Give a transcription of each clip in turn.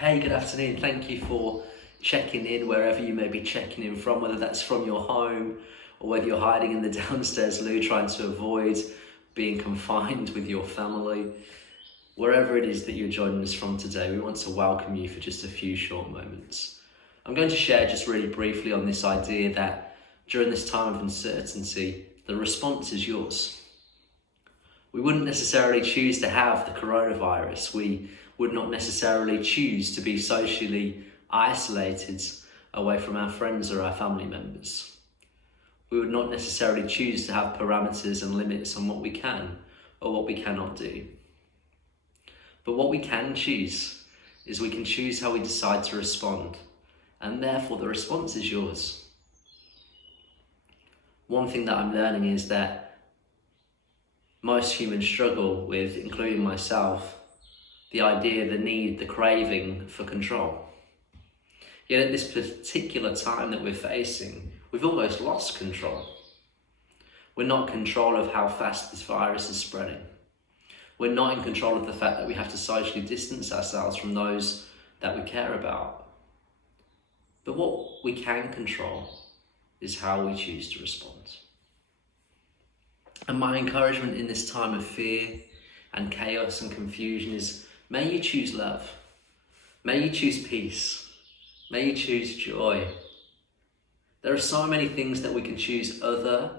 Hey, good afternoon. Thank you for checking in wherever you may be checking in from, whether that's from your home or whether you're hiding in the downstairs loo trying to avoid being confined with your family. Wherever it is that you're joining us from today, we want to welcome you for just a few short moments. I'm going to share just really briefly on this idea that during this time of uncertainty, the response is yours. We wouldn't necessarily choose to have the coronavirus. We would not necessarily choose to be socially isolated away from our friends or our family members. We would not necessarily choose to have parameters and limits on what we can or what we cannot do. But what we can choose is we can choose how we decide to respond, and therefore the response is yours. One thing that I'm learning is that most humans struggle with, including myself, the idea, the need, the craving for control. Yet at this particular time that we're facing, we've almost lost control. We're not in control of how fast this virus is spreading. We're not in control of the fact that we have to socially distance ourselves from those that we care about. But what we can control is how we choose to respond. And my encouragement in this time of fear and chaos and confusion is, may you choose love. May you choose peace. May you choose joy. There are so many things that we can choose other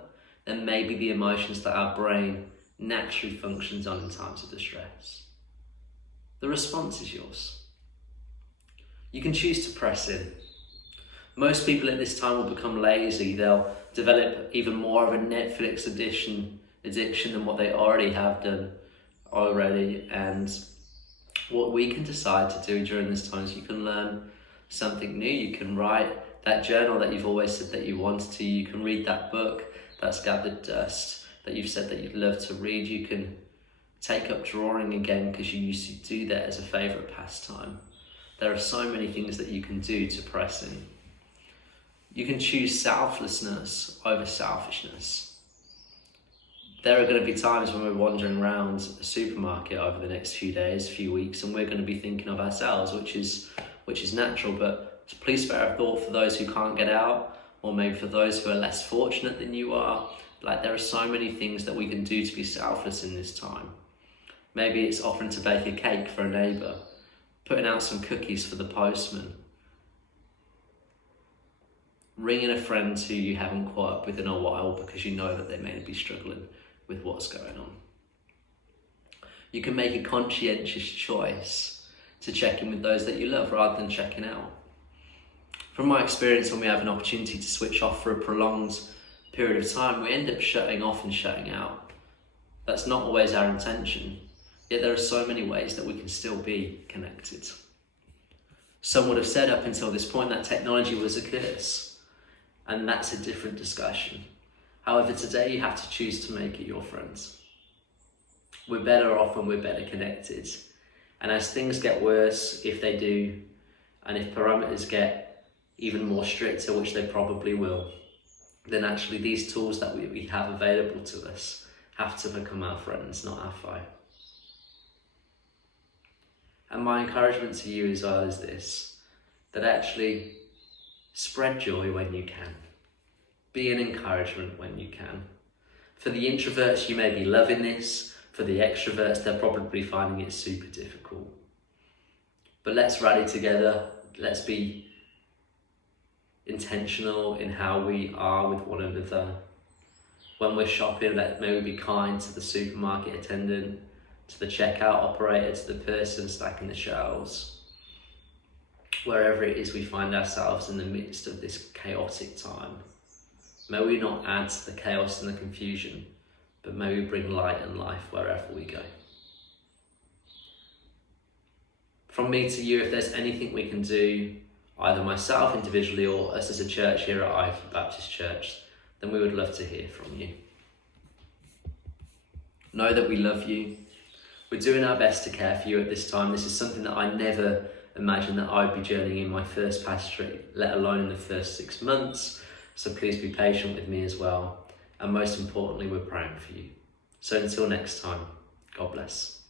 than maybe the emotions that our brain naturally functions on in times of distress. The response is yours. You can choose to press in. Most people at this time will become lazy. They'll develop even more of a Netflix addiction than what they already have done already. And what we can decide to do during this time is you can learn something new. You can write that journal that you've always said that you wanted to. You can read that book that's gathered dust that you've said that you'd love to read. You can take up drawing again because you used to do that as a favourite pastime. There are so many things that you can do to press in. You can choose selflessness over selfishness. There are going to be times when we're wandering around a supermarket over the next few days, few weeks, and we're going to be thinking of ourselves, which is natural. But please spare a thought for those who can't get out, or maybe for those who are less fortunate than you are. There are so many things that we can do to be selfless in this time. Maybe it's offering to bake a cake for a neighbour, putting out some cookies for the postman, ringing a friend who you haven't caught up with in a while because you know that they may be struggling with what's going on. You can make a conscientious choice to check in with those that you love rather than checking out. From my experience, when we have an opportunity to switch off for a prolonged period of time, we end up shutting off and shutting out. That's not always our intention, yet there are so many ways that we can still be connected. Some would have said up until this point that technology was a curse, and that's a different discussion. However, today you have to choose to make it your friends. We're better off when we're better connected. And as things get worse, if they do, and if parameters get even more stricter, which they probably will, then actually these tools that we have available to us have to become our friends, not our foe. And my encouragement to you as well is this, that actually spread joy when you can. Be an encouragement when you can. For the introverts, you may be loving this. For the extroverts, they're probably finding it super difficult. But let's rally together. Let's be intentional in how we are with one another. When we're shopping, may we be kind to the supermarket attendant, to the checkout operator, to the person stacking the shelves. Wherever it is we find ourselves in the midst of this chaotic time, may we not add to the chaos and the confusion, but may we bring light and life wherever we go. From me to you, if there's anything we can do, either myself individually or us as a church here at Ife Baptist Church, then we would love to hear from you. Know that we love you. We're doing our best to care for you at this time. This is something that I never imagined that I'd be journeying in my first pastorate, let alone in the first 6 months. So please be patient with me as well. And most importantly, we're praying for you. So until next time, God bless.